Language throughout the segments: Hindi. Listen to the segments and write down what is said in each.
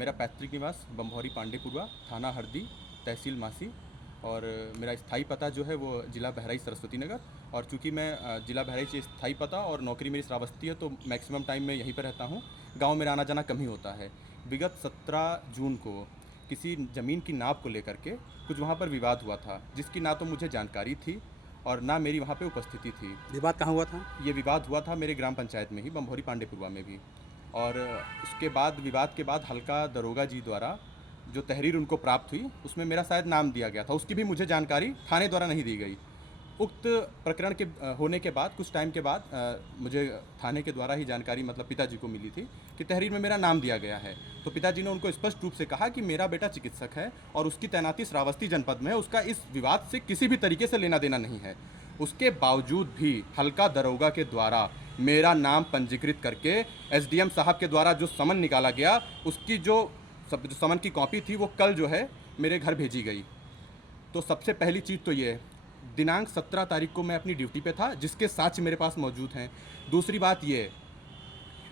मेरा पैतृक निवास बम्भौरी पांडेपुरवा, थाना हरदी, तहसील मासी, और मेरा स्थायी पता जो है वो ज़िला बहराइच सरस्वती नगर। और चूँकि मैं ज़िला बहराइच स्थायी पता और नौकरी मेरी श्रावस्ती है, तो मैक्सिमम टाइम मैं यहीं पर रहता हूँ। गांव में आना जाना कम ही होता है। विगत 17 जून को किसी ज़मीन की नाप को लेकर के कुछ वहाँ पर विवाद हुआ था, जिसकी ना तो मुझे जानकारी थी और ना मेरी वहाँ पे उपस्थिति थी। विवाद कहाँ हुआ था? ये विवाद हुआ था मेरे ग्राम पंचायत में ही, बम्भौरी पांडेपुरवा में भी। और उसके बाद विवाद के बाद हल्का दरोगा जी द्वारा जो तहरीर उनको प्राप्त हुई, उसमें मेरा शायद नाम दिया गया था। उसकी भी मुझे जानकारी थाने द्वारा नहीं दी गई। उक्त प्रकरण के होने के बाद कुछ टाइम के बाद मुझे थाने के द्वारा ही जानकारी, मतलब पिताजी को मिली थी कि तहरीर में मेरा नाम दिया गया है। तो पिताजी ने उनको स्पष्ट रूप से कहा कि मेरा बेटा चिकित्सक है और उसकी तैनाती श्रावस्ती जनपद में है, उसका इस विवाद से किसी भी तरीके से लेना देना नहीं है। उसके बावजूद भी हल्का दरोगा के द्वारा मेरा नाम पंजीकृत करके एसडीएम साहब के द्वारा जो समन निकाला गया, उसकी जो समन की कॉपी थी वो कल जो है मेरे घर भेजी गई। तो सबसे पहली चीज़ तो ये है, दिनांक 17 तारीख को मैं अपनी ड्यूटी पे था, जिसके साक्ष्य मेरे पास मौजूद हैं। दूसरी बात ये,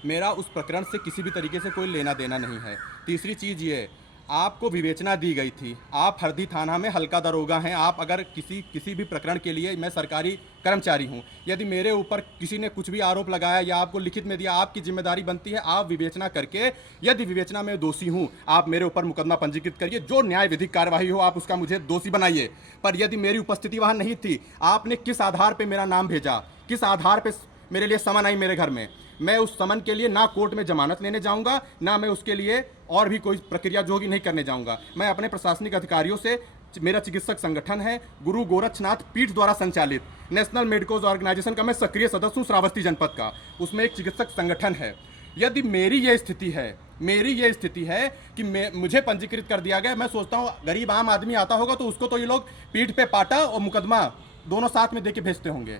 मेरा उस प्रकरण से किसी भी तरीके से कोई लेना देना नहीं है। तीसरी चीज़ ये, आपको विवेचना दी गई थी, आप हरदी थाना में हल्का दरोगा हैं। आप अगर किसी भी प्रकरण के लिए, मैं सरकारी कर्मचारी हूं, यदि मेरे ऊपर किसी ने कुछ भी आरोप लगाया या आपको लिखित में दिया, आपकी जिम्मेदारी बनती है आप विवेचना करके, यदि विवेचना में दोषी हूं, आप मेरे ऊपर मुकदमा पंजीकृत करिए, जो न्याय विधिक कार्यवाही हो आप उसका मुझे दोषी बनाइए। पर यदि मेरी उपस्थिति वहां नहीं थी, आपने किस आधार पर मेरा नाम भेजा, किस आधार पर मेरे लिए समन आई मेरे घर में, मैं उस समन के लिए ना कोर्ट में जमानत लेने जाऊंगा, ना मैं उसके लिए और भी कोई प्रक्रिया जो होगी नहीं करने जाऊंगा। मैं अपने प्रशासनिक अधिकारियों से, मेरा चिकित्सक संगठन है गुरु गोरक्षनाथ पीठ द्वारा संचालित नेशनल मेडिकल ऑर्गेनाइजेशन का मैं सक्रिय सदस्य हूँ श्रावस्ती जनपद का, उसमें एक चिकित्सक संगठन है। यदि मेरी ये स्थिति है कि मुझे पंजीकृत कर दिया गया, मैं सोचता हूँ गरीब आम आदमी आता होगा तो उसको तो ये लोग पीठ पे पाटा और मुकदमा दोनों साथ में दे के भेजते होंगे।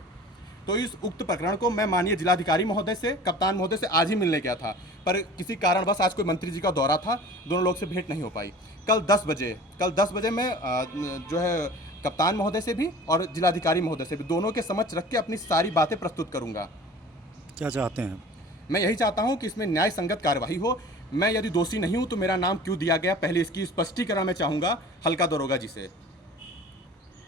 तो इस उक्त प्रकरण को मैं माननीय जिलाधिकारी महोदय से, कप्तान महोदय से आज ही मिलने गया था, पर किसी कारणवश आज कोई मंत्री जी का दौरा था, दोनों लोग से भेंट नहीं हो पाई। कल 10 बजे मैं जो है कप्तान महोदय से भी और जिलाधिकारी महोदय से भी, दोनों के समक्ष रख के अपनी सारी बातें प्रस्तुत करूंगा। क्या चाहते हैं? मैं यही चाहता हूं कि इसमें न्याय संगत कार्रवाई हो। मैं यदि दोषी नहीं हूं तो मेरा नाम क्यों दिया गया, पहले इसकी स्पष्टीकरण मैं चाहूँगा हल्का दरोगा जी से,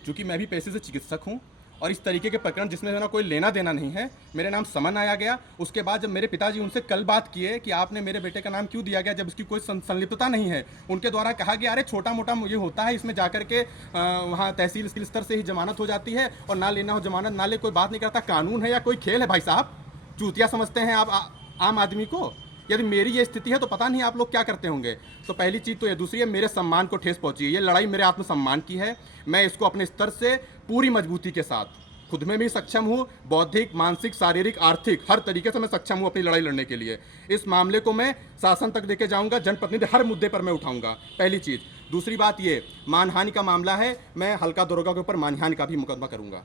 चूँकि मैं भी पेशे से चिकित्सक हूँ। और इस तरीके के प्रकरण जिसमें ना कोई लेना देना नहीं है, मेरे नाम समन आया गया। उसके बाद जब मेरे पिताजी उनसे कल बात किए कि आपने मेरे बेटे का नाम क्यों दिया गया जब इसकी कोई संलिप्तता नहीं है, उनके द्वारा कहा गया अरे छोटा मोटा ये होता है, इसमें जाकर के वहाँ तहसील स्तर से ही जमानत हो जाती है, और ना लेना हो जमानत ना ले, कोई बात नहीं करता, कानून है या कोई खेल है भाई साहब, चूतिया समझते हैं आप आम आदमी को। यदि मेरी ये स्थिति है तो पता नहीं आप लोग क्या करते होंगे। तो पहली चीज़ तो ये। दूसरी है, मेरे सम्मान को ठेस पहुंची है। ये लड़ाई मेरे आत्मसम्मान की है। मैं इसको अपने स्तर से पूरी मजबूती के साथ, खुद में भी सक्षम हूँ, बौद्धिक, मानसिक, शारीरिक, आर्थिक हर तरीके से मैं सक्षम हूँ अपनी लड़ाई लड़ने के लिए। इस मामले को मैं शासन तक लेके जाऊँगा, जनप्रतिनिधि हर मुद्दे पर मैं उठाऊँगा, पहली चीज़। दूसरी बात ये, मानहानि का मामला है, मैं हल्का दरोगा के ऊपर मानहानि का भी मुकदमा करूँगा।